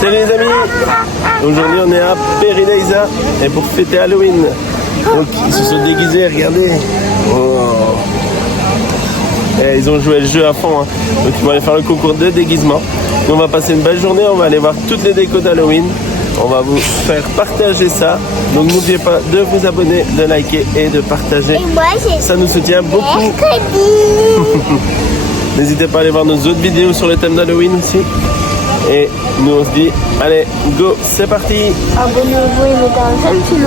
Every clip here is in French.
Salut les amis. Aujourd'hui on est à Perileisa et pour fêter Halloween. Donc ils se sont déguisés, regardez. Oh. Et ils ont joué le jeu à fond. Hein. Donc ils vont aller faire le concours de déguisement. Nous on va passer une belle journée, on va aller voir toutes les décos d'Halloween. On va vous faire partager ça. Donc n'oubliez pas de vous abonner, de liker et de partager. Et moi, ça nous soutient beaucoup. N'hésitez pas à aller voir nos autres vidéos sur le thème d'Halloween aussi. Et nous on se dit, allez, go, c'est parti. Abonnez-vous et mettez un j'aime si vous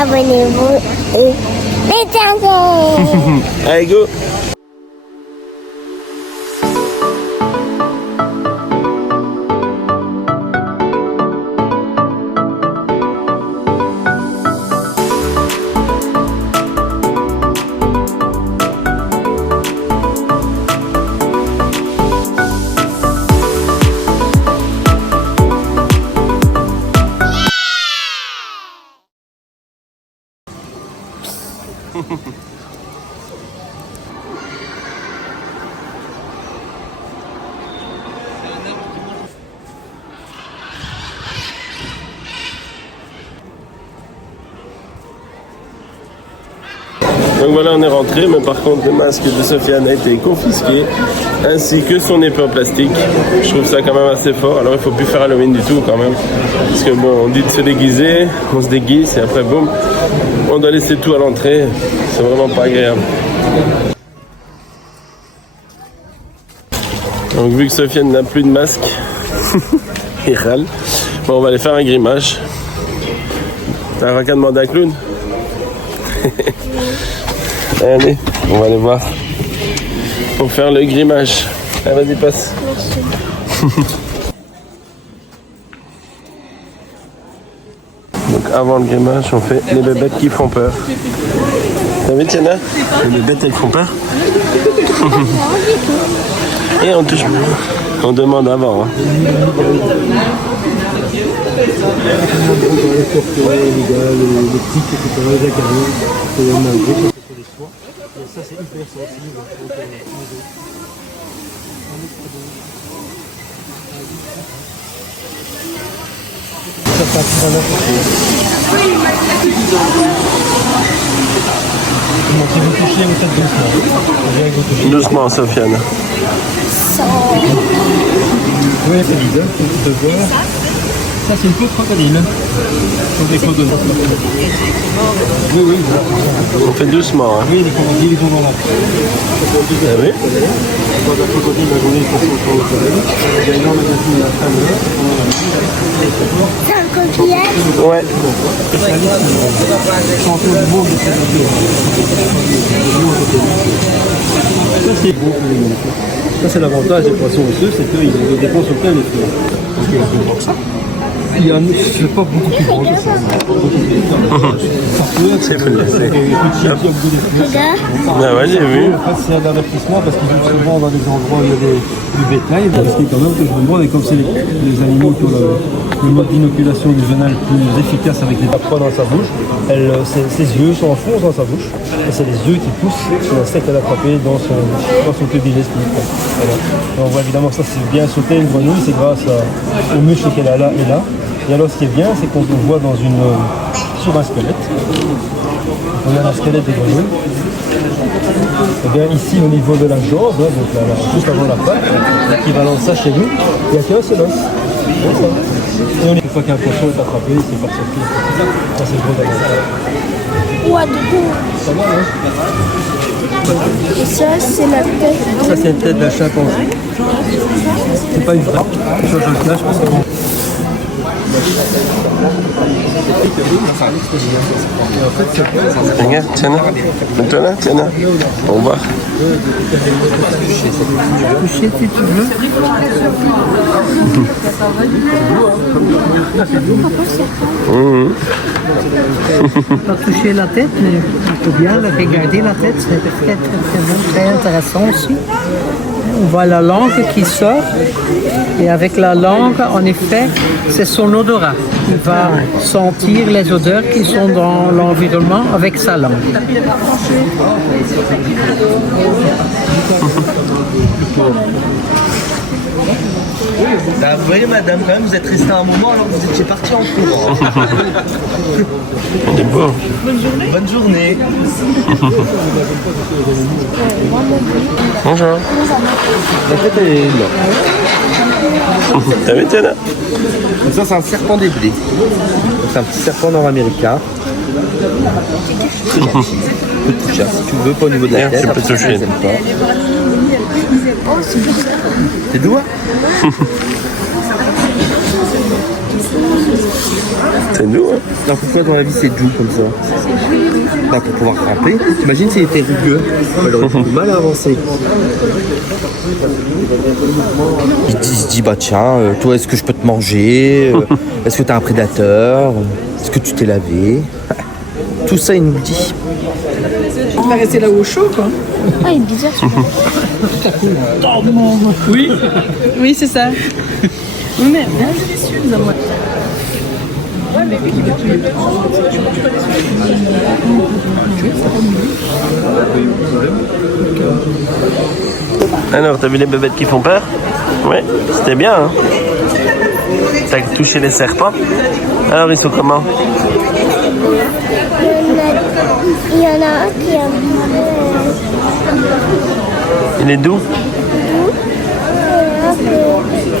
abonnez-vous et mettez un j'aime. Allez, go. Donc voilà, on est rentré, mais par contre le masque de Sofiane a été confisqué, ainsi que son épée en plastique. Je trouve ça quand même assez fort. Alors il faut plus faire Halloween du tout quand même, parce que bon, on dit de se déguiser, on se déguise et après boum, on doit laisser tout à l'entrée. C'est vraiment pas agréable. Donc vu que Sofiane n'a plus de masque, il râle. Bon, on va aller faire un grimage. T'as qu'à demander à un clown. Allez, on va aller voir pour faire le grimage. Allez, vas-y, passe. Donc avant le grimage, on fait les bébêtes qui font peur. T'as vu, Tiana? Les bébêtes, elles font peur. Et on touche. On demande avant. Hein. Ça c'est hyper sensible. Si vous touchez, vous faites doucement. Doucement, Sofiane. Oui, c'est bizarre, c'est de voir. Ça c'est une peau de crocodile. Donc des photos. Oui, oui. On fait doucement. Hein. Oui, les crocodiles, ils sont dans la peau. Ah oui? Quand un crocodile va voler pour son crocodile, il y a énormément de la famille. C'est un coquillage. Ouais. Champion du monde de cette vidéo. Ça c'est bon pour les gens. Ça c'est l'avantage des poissons osseux, c'est qu'ils ont des dépenses auxquelles les fleurs. Parce qu'il y a plus grand que ça. Il y a pas beaucoup plus grand que ça. C'est fou. Regarde. Ah ouais, j'ai vu. En fait, c'est un avertissement parce qu'ils vivent souvent dans des endroits où il y a du bétail. Parce que quand même, que je me demande, et comme c'est les animaux qui ont le mode d'inoculation du venin le plus efficace avec les proies dans sa bouche, ses yeux sont enfoncés dans sa bouche. Et c'est les yeux qui poussent l'insecte à l'attraper dans son tube digestif. Voilà. Et on voit évidemment que ça, c'est bien sauté une grenouille, c'est grâce aux muscles qu'elle a là et là. Et alors, ce qui est bien, c'est qu'on le voit sur un squelette. On a un squelette des grenouilles. Et bien ici, au niveau de la jambe, hein, donc là, juste avant la patte, l'équivalent de ça chez nous, il n'y a qu'un seul os. Et une fois qu'un poisson est attrapé, c'est pas sorti. Ça, c'est le gros avantage. Ouah, de tout. Ça va, hein? Et ça, c'est la tête. Ça, c'est une tête d'un chimpanzé. C'est pas une vraie. Ça, je le cache parce que bon. Regarde, tiens là. Mets-toi là, tiens là. On va. Toucher si tu veux. Pas toucher la tête, mais il faut bien regarder la tête, c'est très très très bon, très intéressant aussi. On voit la langue qui sort et avec la langue, en effet, c'est son odorat. Il va sentir les odeurs qui sont dans l'environnement avec sa langue. Bah, vous voyez, madame, quand même, vous êtes restée un moment alors que vous étiez parti en courant. Il est beau. Bonne journée. Bonjour. La tête elle est là. T'as vu, Tiana? Donc ça, c'est un serpent des blés. Donc, c'est un petit serpent nord-américain. Petit chat, si tu veux, pas au niveau de la Merde, tête. c'est après, pas touché. ça les aime pas. Tes doigts? C'est doux, hein? Non, pourquoi dans la vie c'est doux comme ça? Bah, pour pouvoir ramper. T'imagines s'il était rugueux? Il aurait du mal à avancer. Il se dit bah tiens, toi est-ce que je peux te manger? Est-ce que t'es un prédateur? Est-ce que tu t'es lavé? Tout ça il nous le dit. Tu vas rester là au chaud, quoi. Ah, il est bizarre celui-là. Oui. Oui, c'est ça. Mais bien délicieux, moi. Alors, t'as vu les bébêtes qui font peur? Ouais, c'était bien, hein? T'as touché les serpents? Alors, ils sont comment? Il y en a un qui est un Il est doux?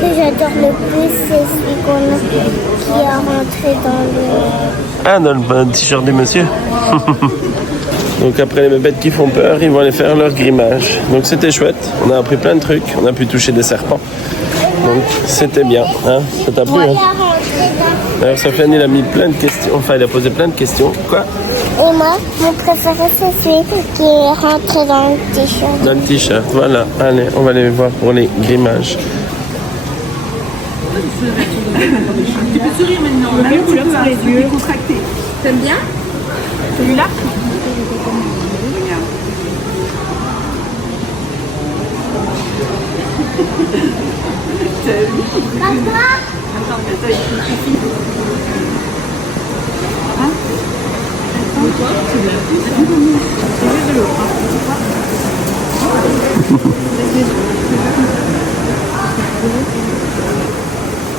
que j'adore le plus, c'est celui qui est rentré dans le... Ah, dans le t-shirt du monsieur. Donc après les bébêtes qui font peur, ils vont aller faire leur grimage. Donc c'était chouette, on a appris plein de trucs, on a pu toucher des serpents. Donc c'était bien, hein? Ça t'a plu, hein? Alors Sofiane, il a mis plein de questions, enfin il a posé plein de questions. Quoi? Et moi, mon préféré, c'est celui qui est rentré dans le t-shirt. Dans le t-shirt, voilà. Allez, on va aller voir pour les grimages. Tu peux sourire maintenant. La même couleur par les yeux. Contracté. T'aimes bien celui-là?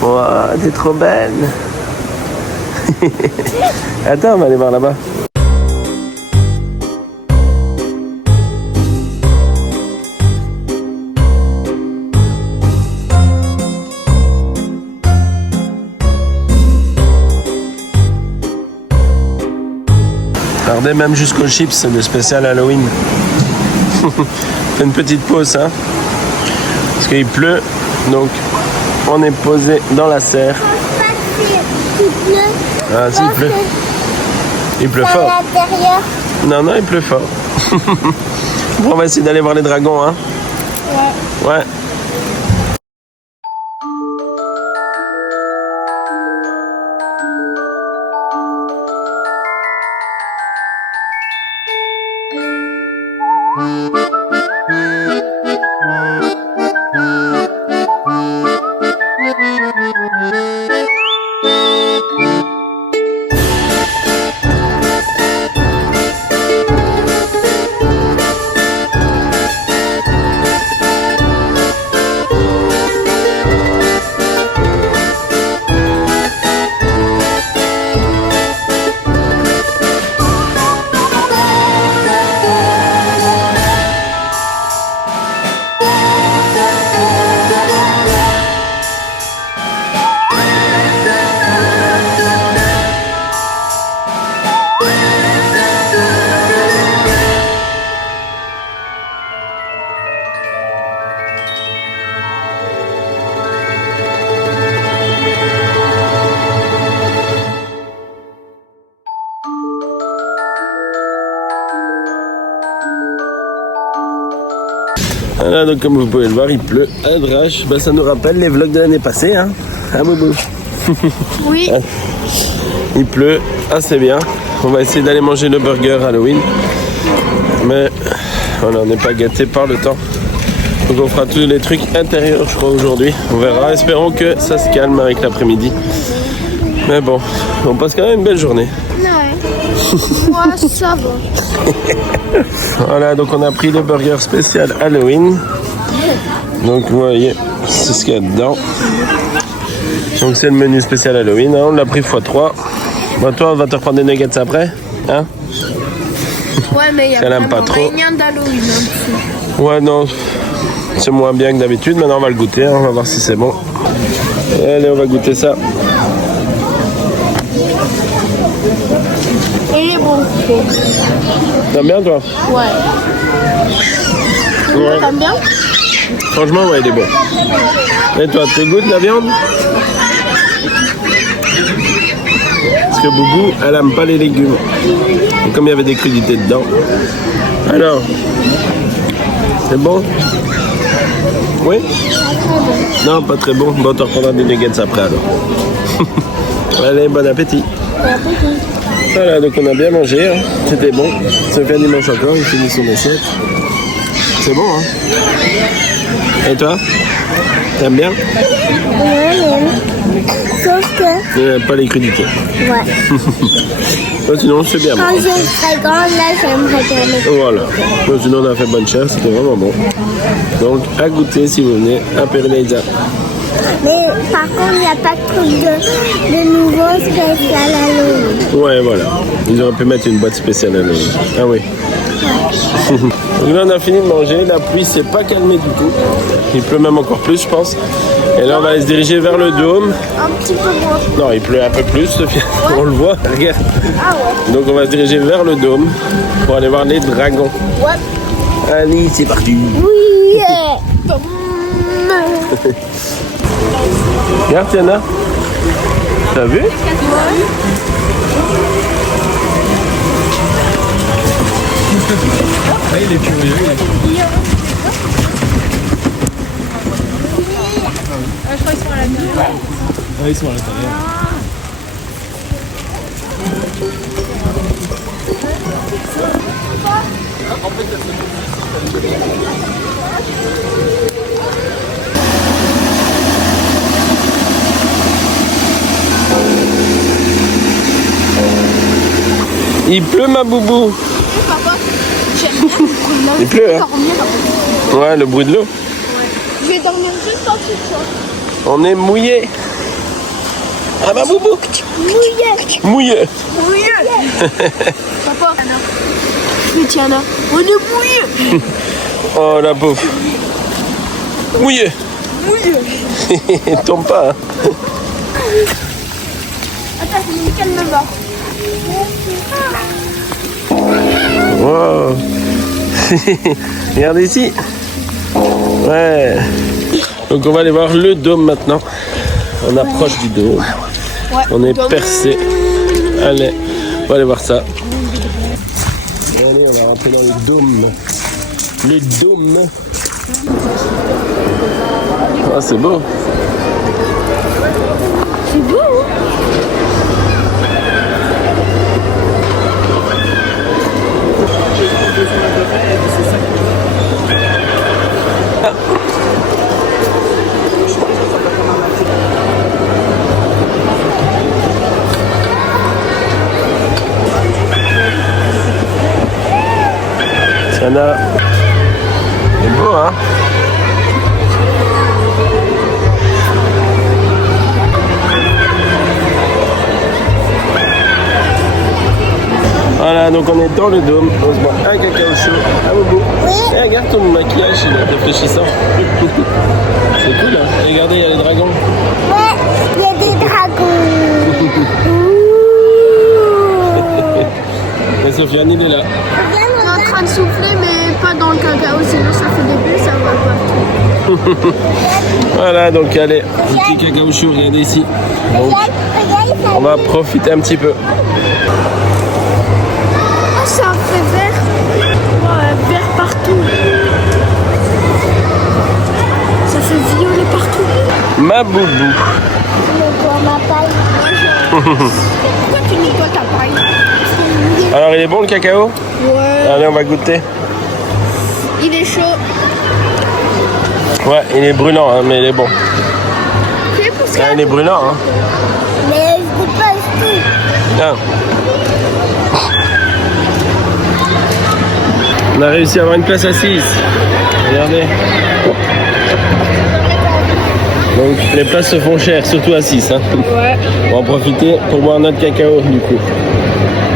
Wow, t'es trop belle. Attends, on va aller voir là-bas. Regardez, même jusqu'aux chips, c'est le spécial Halloween. C'est une petite pause, hein. Parce qu'il pleut, donc on est posé dans la serre. Il pleut. Ah, si, il pleut. Il pleut À fort. l'intérieur. Non, non, il pleut fort. Bon, on va essayer d'aller voir les dragons, hein. Ouais. Ouais. Voilà, donc comme vous pouvez le voir, il pleut à Drache. Ben, ça nous rappelle les vlogs de l'année passée, hein. Ah, boubou. Oui. Il pleut assez bien. On va essayer d'aller manger le burger Halloween. Mais voilà, on n'est pas gâté par le temps. Donc on fera tous les trucs intérieurs, je crois, aujourd'hui. On verra. Espérons que ça se calme avec l'après-midi. Mais bon, on passe quand même une belle journée. Non. Moi, ça va. Voilà, donc on a pris le burger spécial Halloween. Donc vous voyez, c'est ce qu'il y a dedans. Donc c'est le menu spécial Halloween, hein. On l'a pris x3. Bon, toi on va te reprendre des nuggets après, hein? Ouais, mais il y a Elle aime vraiment pas trop. rien d'Halloween en dessous. Ouais, non, c'est moins bien que d'habitude. Maintenant on va le goûter, hein. On va voir si c'est bon. Allez, on va goûter ça. Il est bon. T'aimes bien toi? Ouais. Ouais. T'aimes bien? Franchement, ouais, il est bon. Et toi, tu goûtes la viande? Parce que Boubou, elle aime pas les légumes. Et comme il y avait des crudités dedans. Alors, c'est bon? Oui? Non, pas très bon. Bon, on te reprendra des nuggets après alors. Allez, bon appétit. Voilà, donc on a bien mangé, hein. C'était bon. Sofiane il mange encore, il finit son assiette. C'est bon, hein? Et toi? T'aimes bien? Ouais, mais... Sauf que... Pas les crudités. Ouais. Sinon, c'est bien. Quand je serai grande, là, j'aimerais bien les... Voilà. Sinon, on a fait bonne chère, c'était vraiment bon. Donc, à goûter si vous venez à Périneiza. Mais par contre, il n'y a pas de truc de nouveau spécial Halloween. Ouais, voilà. Ils auraient pu mettre une boîte spéciale à Halloween. Ah oui. Donc là, on a fini de manger. La pluie s'est pas calmée du tout. Il pleut même encore plus, je pense. Et là, on va aller se diriger vers le dôme. Un petit peu moins. Non, il pleut un peu plus, Sophia. On le voit, regarde. Ah ouais. Donc, on va se diriger vers le dôme pour aller voir les dragons. Ouais. Allez, c'est parti. Oui. Regarde, Tiana. T'as vu? Ah, il est curieux. Je crois qu'ils sont à l'intérieur. Ah, ils sont à l'intérieur. Il pleut, ma boubou. Papa, j'aime bien le bruit de l'eau. Il pleut, hein? Dormir. Ouais, le bruit de l'eau. Je vais dormir juste en dessous de toi. On est mouillé. Ah, ma boubou. Mouillé. Mouillé. Papa, mais Tiana, on est mouillé. Oh, la pauvre. Mouillé. Il tombe pas, hein. Attends, c'est nickel me va. Wow. Regardez ici. Ouais. Donc on va aller voir le dôme maintenant. On approche du dôme. Ouais. On est percé. Allez, on va aller voir ça. Allez, on va rentrer dans le dôme. Le dôme. Ah, c'est beau. C'est beau, hein? Tiana. C'est beau, hein? Voilà, donc on est dans le dôme, on se boit un cacao chaud. Ah, Boubou. Oui. Et regarde ton maquillage, il est réfléchissant. C'est cool, hein? Et regardez, il y a les dragons. Ouais, il y a des dragons. Et Sofiane, il est là. On est en train de souffler, mais pas dans le cacao, sinon ça fait des bulles, ça va pas. Voilà, donc allez, petit cacao chaud, regardez ici. Donc, on va profiter un petit peu. Oh, c'est un feu vert. Ouais, vert partout. Ça fait violet partout. Ma boubou. Je bois ma paille. Pourquoi tu nettoies ta paille? Alors, il est bon le cacao? Ouais. Allez, on va goûter. Il est chaud. Ouais, il est brûlant, hein, mais il est bon. C'est pour ça. Ah, il est brûlant, hein. Mais je goûte pas du tout. Ah. On a réussi à avoir une place assise. Regardez. Donc les places se font chères, surtout à 6. Hein. Ouais. On va en profiter pour boire notre cacao du coup.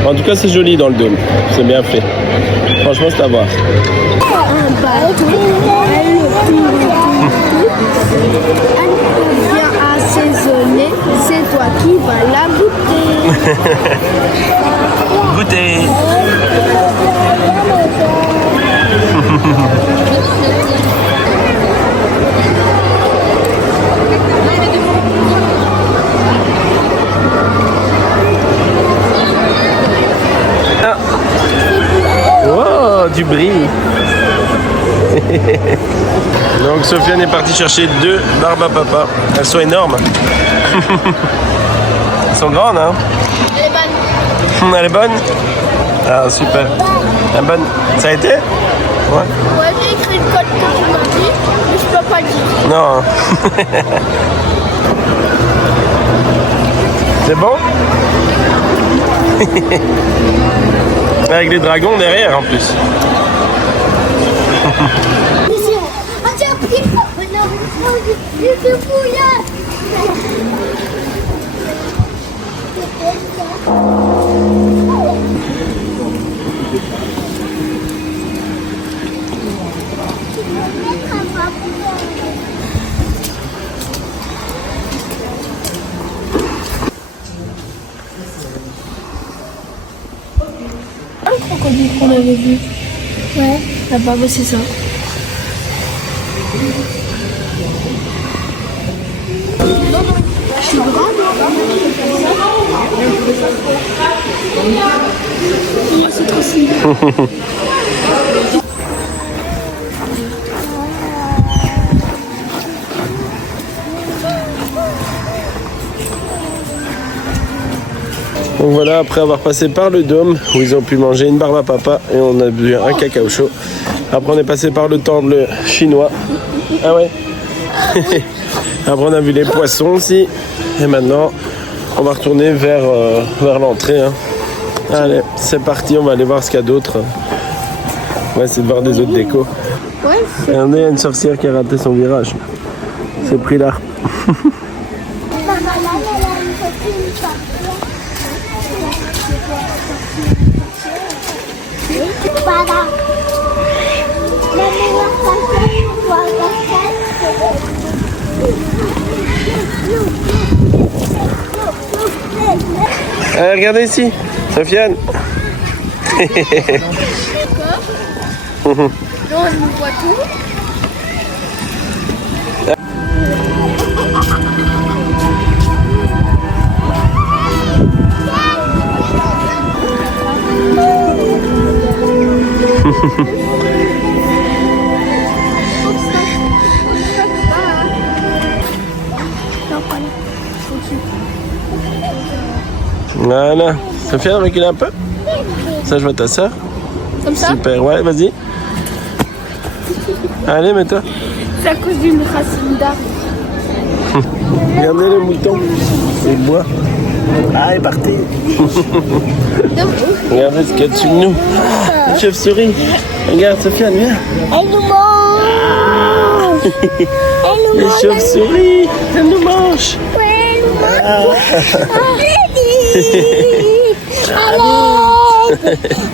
En tout cas c'est joli dans le dôme, c'est bien fait. Franchement c'est à voir. Un bateau, bien assaisonné, c'est toi qui vas la goûter. Goûtez. Ah. Wow, du bris. Donc Sofiane est partie chercher 2 barbes à papa. Elles sont énormes. Elles sont grandes, hein? Elle est bonne. Elle est bonne? Ah, super. Elle est bonne. Ça a été? Ouais. Ouais, j'ai écrit le code que tu m'as dit, mais je peux pas le dire. Non. C'est bon? Avec les dragons derrière en plus. Un crocodile qu'on avait vu. Ouais. Là-bas, bah, c'est ça. Je suis grande. C'est trop stylé. Donc voilà, après avoir passé par le dôme où ils ont pu manger une barbe à papa et on a bu un cacao chaud. Après on est passé par le temple chinois. Ah ouais. Après on a vu les poissons aussi. Et maintenant on va retourner vers l'entrée. Hein. Allez, c'est parti, on va aller voir ce qu'il y a d'autre. On va essayer de voir des autres décos. Regardez, il y a une sorcière qui a raté son virage. C'est pris là. Voilà. La meilleure façon de voir la Allez, regardez ici, Sofiane. Là, on nous voit tout. Voilà. Sofiane, recule un peu. Ça, je vois ta soeur. Comme ça? Super, ouais, vas-y. Allez, mets-toi. C'est à cause d'une racine d'arbre. Regardez le mouton. Il boit. Ah, il est parti. Regardez ce qu'il y a dessus de nous. Une chauve-souris. Regarde, Sofiane, viens. Elle nous mange. Elle nous Les mange. chauves-souris, elles nous mangent. Ouais, elle nous mange.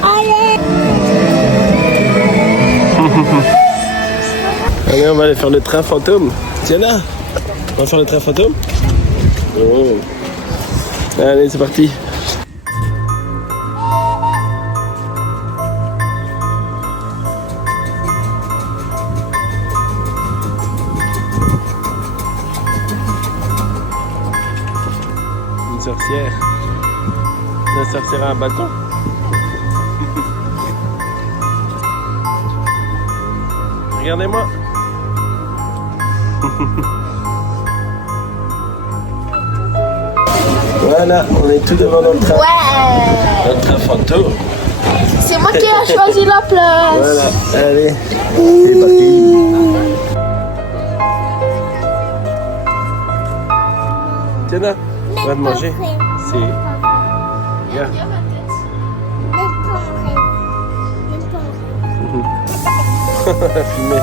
Allez. Allez, on va aller faire le train fantôme. Tiens là. On va faire le train fantôme. Oh. Allez, c'est parti. Une sorcière. La sorcière a un bâton. Regardez-moi. Voilà, on est tout devant notre train. Ouais. Notre train fantôme. C'est moi qui ai choisi la place. Voilà, allez, c'est parti. Tiens là, on va te manger. C'est... Regarde. Fumé.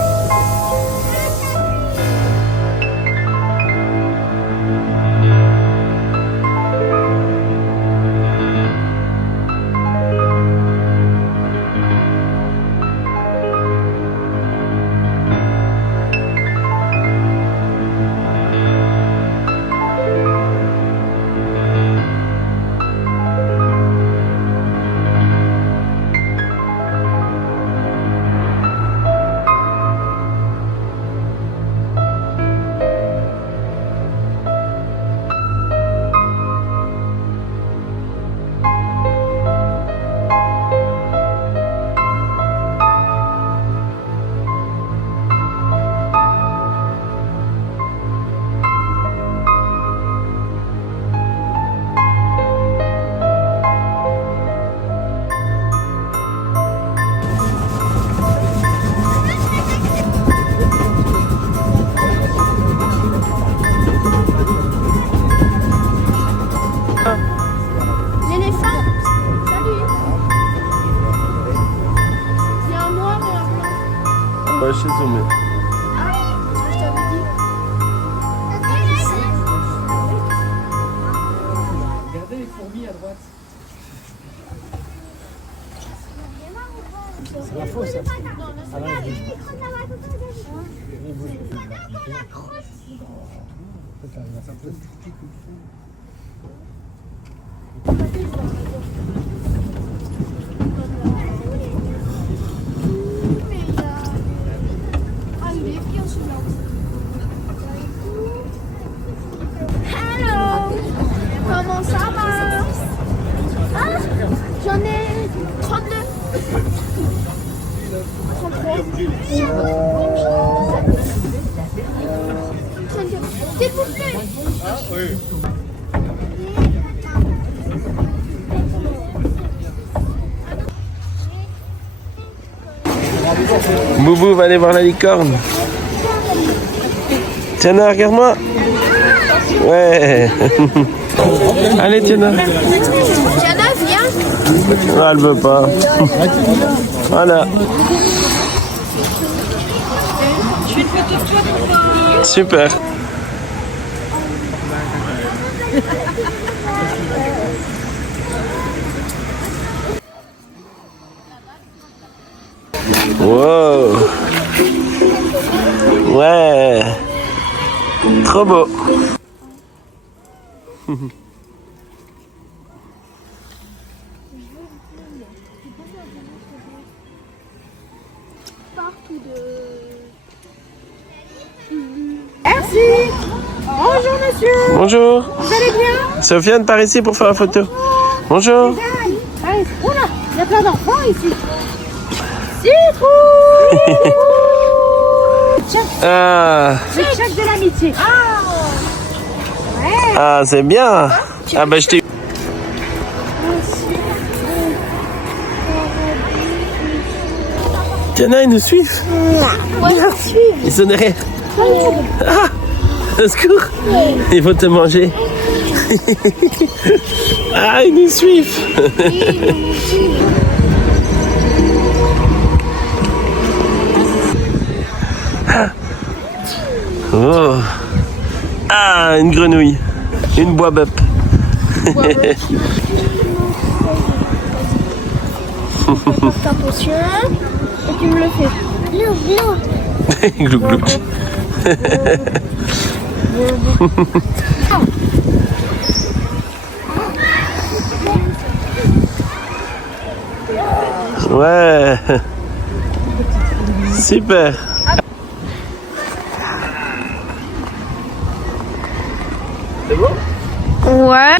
pas chez eux, mais... Regardez les fourmis à droite. C'est la fausse. Ah non, Hello. Comment ça va? Ah, j'en ai 32. 33. 32. S'il vous plaît. Ah oui. Boubou va aller voir la licorne. Tiana, regarde-moi. Ouais. Allez, Tiana. Tiana, viens. Ah, elle veut pas. Voilà. Super. Wow. Ouais. Trop beau. Merci. Bonjour monsieur. Bonjour. Vous allez bien? Sofiane, par ici pour faire la photo. Bonjour. Allez, oula, il y a plein d'enfants ici. Citrouille. Ah, Le chèque de l'amitié. ah c'est bien. Ah bah je t'ai... Tiana, ils nous suivent. Ils sont derrière. Ah, au secours. Ils vont te manger. Ah, ils nous suivent. Oh. Ah, une grenouille. Une bois-bup. Ta potion. Et tu me le fais. Glouc glouc. Ouais. Super. C'est bon? Ouais.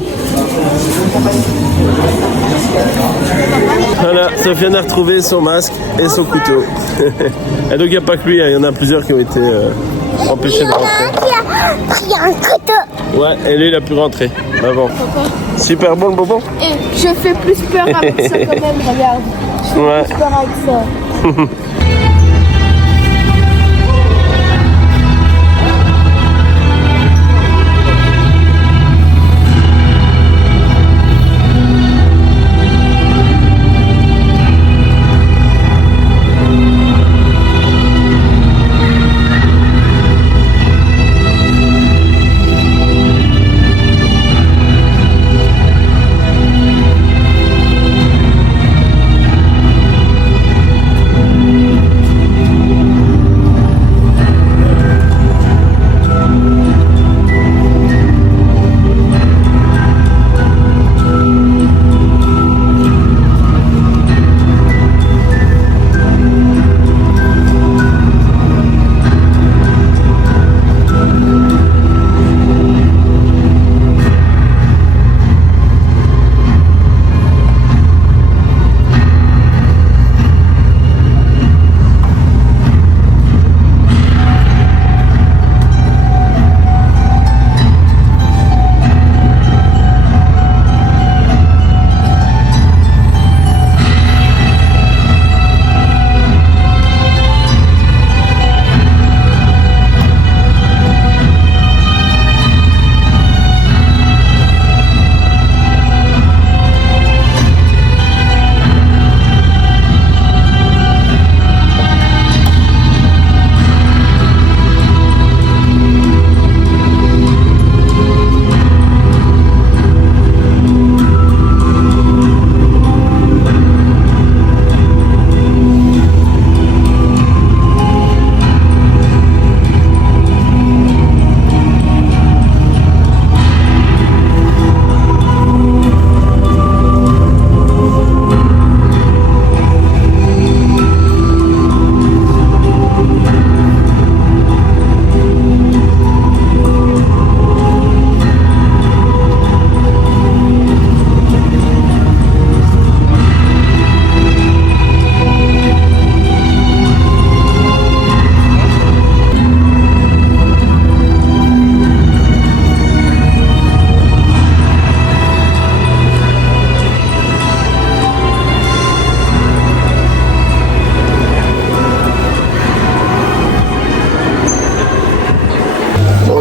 Voilà, Sofiane a retrouvé son masque et son couteau. Et donc il n'y a pas que lui, il y en a plusieurs qui ont été empêchés de rentrer. Il y a un couteau. Ouais, et lui il a pu rentrer. Ah bon. Super bon le bonbon? Et je fais plus peur avec ça quand même, regarde. Ouais. Je fais plus peur avec ça.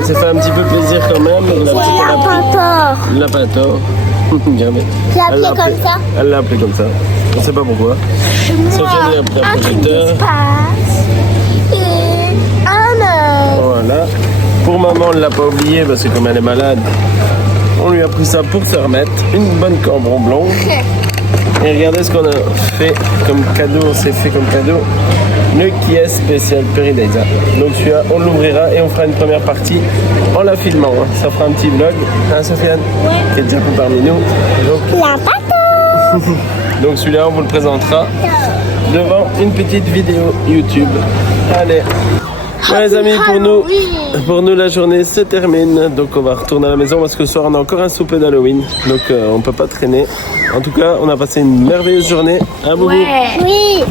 s'est fait un petit peu plaisir quand même. La petite, elle a pris le lapin tort. Jamais. Tu l'as appelé comme ça? Elle l'a appelé comme ça. On sait pas pourquoi. Sofiane lui a pris un projecteur. Et un œuf. Voilà. Pour maman, on ne l'a pas oublié parce que comme elle est malade, on lui a pris ça pour se remettre. Une bonne cambron blonde. Et regardez ce qu'on a fait comme cadeau. On s'est fait comme cadeau le qui est spécial Peridaisa. Donc celui-là, on l'ouvrira et on fera une première partie en la filmant. Hein. Ça fera un petit vlog. Hein, Sofiane? Ouais. Qui est déjà parmi nous. Donc celui-là, on vous le présentera devant une petite vidéo YouTube. Allez. Ouais, les amis, pour nous la journée se termine, donc on va retourner à la maison parce que ce soir on a encore un souper d'Halloween, donc on peut pas traîner. En tout cas, on a passé une merveilleuse journée, hein Boubou? Oui.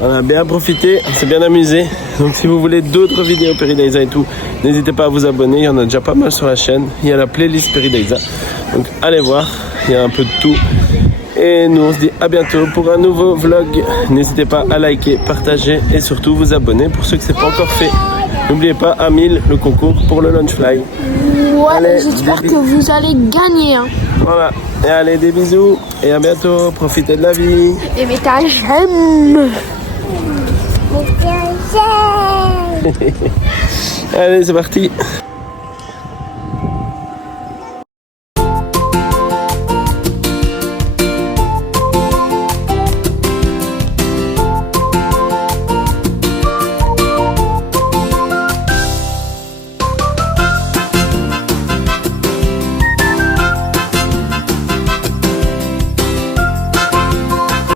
On a bien profité, on s'est bien amusé. Donc si vous voulez d'autres vidéos Peridaisa et tout, n'hésitez pas à vous abonner, il y en a déjà pas mal sur la chaîne. Il y a la playlist Peridaisa, donc allez voir, il y a un peu de tout. Et nous on se dit à bientôt pour un nouveau vlog. N'hésitez pas à liker, partager et surtout vous abonner pour ceux que c'est pas encore fait. N'oubliez pas à 1000 le concours pour le Lunchfly. Ouais, j'espère que vous allez gagner. Hein. Voilà, et allez des bisous et à bientôt, profitez de la vie. Et mettez un j'aime. Allez c'est parti.